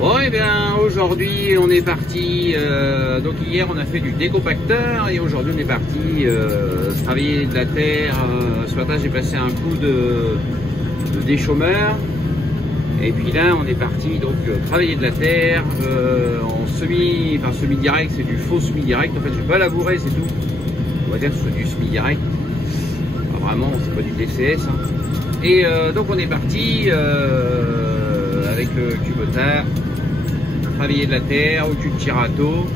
Bon, et bien aujourd'hui on est parti, donc hier on a fait du décompacteur et aujourd'hui on est parti travailler de la terre. Ce matin j'ai passé un coup de déchômeur et puis là on est parti donc travailler de la terre en semi-direct, c'est du faux semi-direct. En fait je vais pas labourer, c'est tout. On va dire que c'est du semi-direct. Vraiment c'est pas du DCS hein. Et donc on est parti avec le cubotard travailler de la terre au cul de tirato.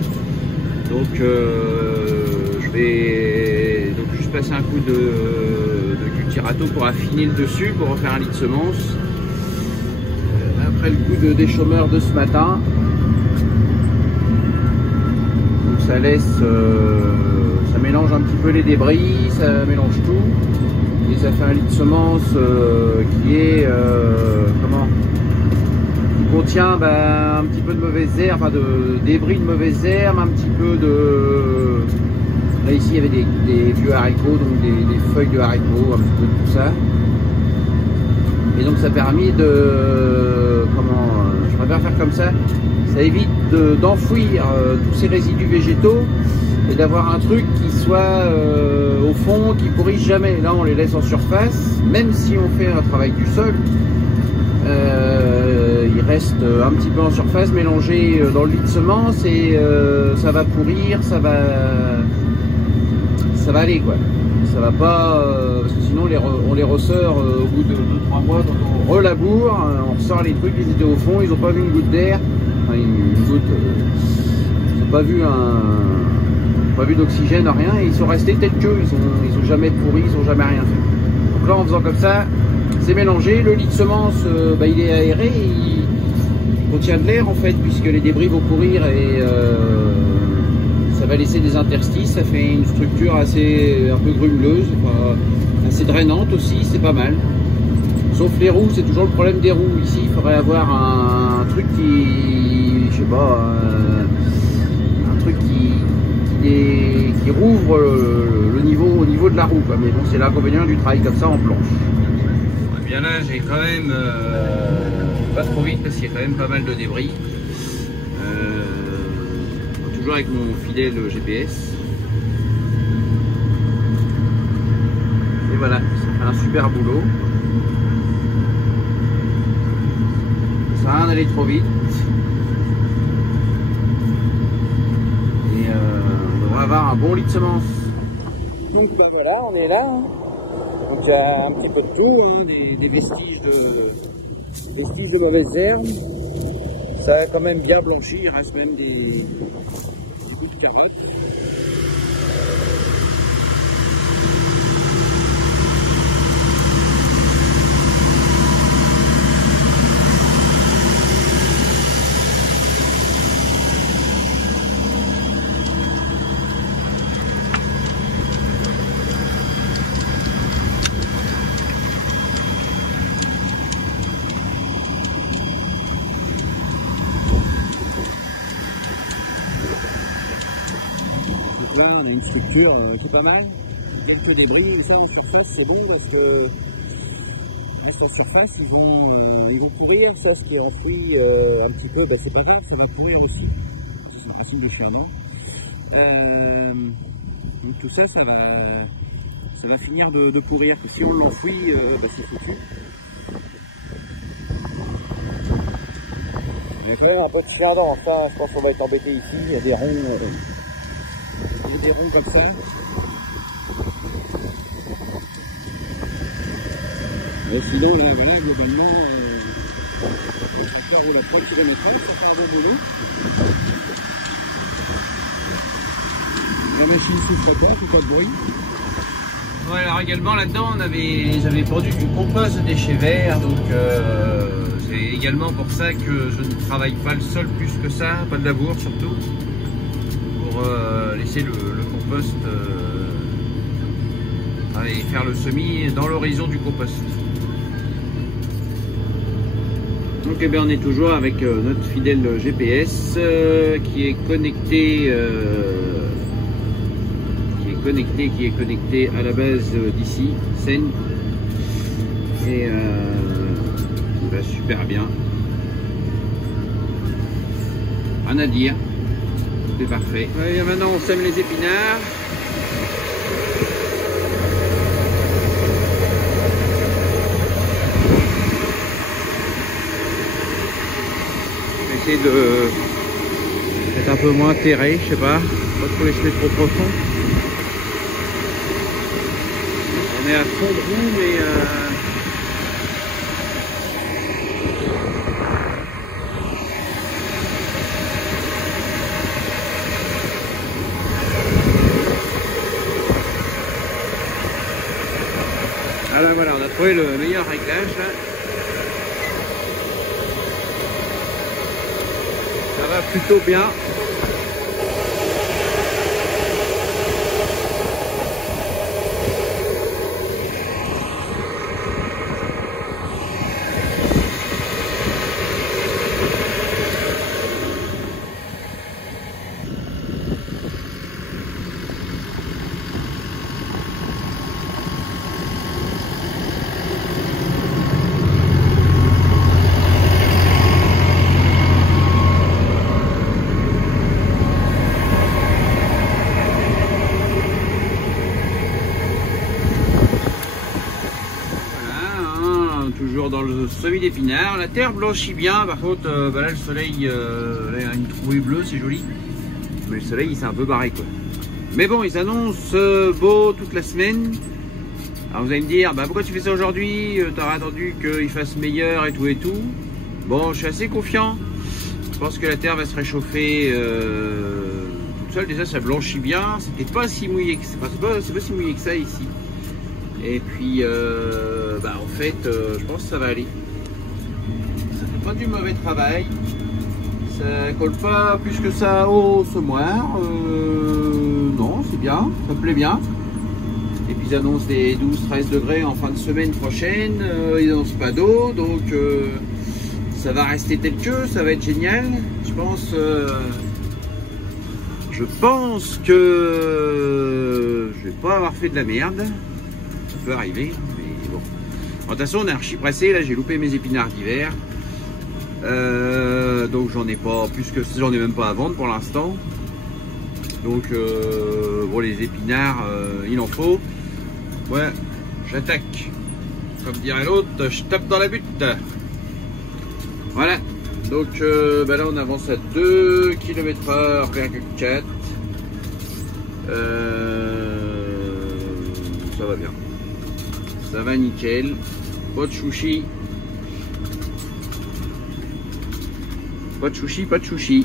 Donc je vais donc juste passer un coup de cul de tirato pour affiner le dessus, pour refaire un lit de semence. Après le coup de déchômeur de ce matin, donc ça laisse ça mélange un petit peu les débris, ça mélange tout et ça fait un lit de semence qui est qui contient un petit peu de mauvaises herbes, enfin de débris de mauvaises herbes, un petit peu de, là ici il y avait des vieux haricots, donc des feuilles de haricots, un petit peu de tout ça. Et donc ça a permis de, je préfère faire comme ça évite d'enfouir tous ces résidus végétaux et d'avoir un truc qui soit au fond, qui pourrisse jamais. Là on les laisse en surface, même si on fait un travail du sol, il reste un petit peu en surface mélangé dans le lit de semence et ça va pourrir, ça va aller quoi. Ça va pas, parce que sinon on les ressort au bout de 2-3 mois quand on relaboure, on ressort les trucs qui étaient au fond, ils n'ont pas vu une goutte d'air, enfin une goutte, ils n'ont pas vu d'oxygène, rien, et ils sont restés tels que, ils ont jamais pourri, ils n'ont jamais rien fait. Donc là en faisant comme ça, c'est mélangé, le lit de semence il est aéré, il contient de l'air en fait, puisque les débris vont pourrir et ça va laisser des interstices, ça fait une structure un peu grumeleuse, assez drainante aussi, c'est pas mal. Sauf les roues, c'est toujours le problème des roues. Ici, il faudrait avoir un truc qui, je sais pas, un truc qui rouvre le niveau au niveau de la roue, quoi. Mais bon, c'est l'inconvénient du travail comme ça en planche. Eh bien là, j'ai quand même pas trop vite parce qu'il y a quand même pas mal de débris. Toujours avec mon fidèle GPS. Et voilà, ça fait un super boulot. Ça sert à rien d'aller trop vite. Et on devrait avoir un bon lit de semence. Donc ben voilà, on est là. Donc il y a un petit peu de tout, hein, des vestiges de mauvaises herbes. Ça a quand même bien blanchi, il reste même des bouts de carottes. Là, on a une structure qui est pas mal, quelques débris, ça en surface c'est bon parce que reste en surface, ils vont pourrir, ça ce qui est enfoui un petit peu, c'est pas grave, ça va pourrir aussi, c'est le principe du charbon. Donc tout ça, ça va finir de pourrir, que si on l'enfouit, c'est foutu. Il y a quand même un peu de chien dans ça, je pense qu'on va être embêté ici, il y a des ronds. Des ronds comme ça. Sinon là voilà, globalement le tracteur roule à 3 km/h, ça fait un bon boulot. La machine souffre pas, fait pas de bruit. Ouais, alors également là-dedans j'avais produit du compost de déchets verts, donc c'est également pour ça que je ne travaille pas le sol plus que ça, pas de labour surtout. Laisser le compost et faire le semis dans l'horizon du compost. Donc eh bien, on est toujours avec notre fidèle GPS qui est connecté à la base d'ici, Seine, et qui va super bien. rien à dire. C'est parfait. Ouais, maintenant on sème les épinards. Essayer de être un peu moins terré, je sais pas trop les semer trop profond. On est à fond de roue, mais alors voilà, on a trouvé le meilleur réglage là. Ça va plutôt bien. Toujours dans le semis d'épinards, la terre blanchit bien, par contre là le soleil, là, il y a une trouée bleue, c'est joli, mais le soleil il s'est un peu barré quoi. Mais bon, ils annoncent beau toute la semaine. Alors vous allez me dire, bah pourquoi tu fais ça aujourd'hui, t'aurais attendu qu'il fasse meilleur et tout. Bon, je suis assez confiant, je pense que la terre va se réchauffer toute seule, déjà ça blanchit bien, c'était pas si mouillé que ça, enfin, c'est pas si mouillé que ça ici. Et puis, en fait, je pense que ça va aller. Ça fait pas du mauvais travail. Ça colle pas plus que ça au semoir. Non, c'est bien, ça me plaît bien. Et puis ils annoncent des 12-13 degrés en fin de semaine prochaine. Ils n'annoncent pas d'eau, donc ça va rester tel que, ça va être génial. Je pense que je vais pas avoir fait de la merde. Peut arriver, mais bon. De toute façon, on est archi pressé. Là, j'ai loupé mes épinards d'hiver, donc j'en ai pas plus que j'en ai même pas à vendre pour l'instant. Donc, bon, les épinards, il en faut. Ouais, j'attaque. Comme dirait l'autre, je tape dans la butte. Voilà. Donc, là, on avance à 2 km/h, 4. Ça va bien. Ça va nickel, pas de chouchi. Pas de chouchi, pas de chouchi.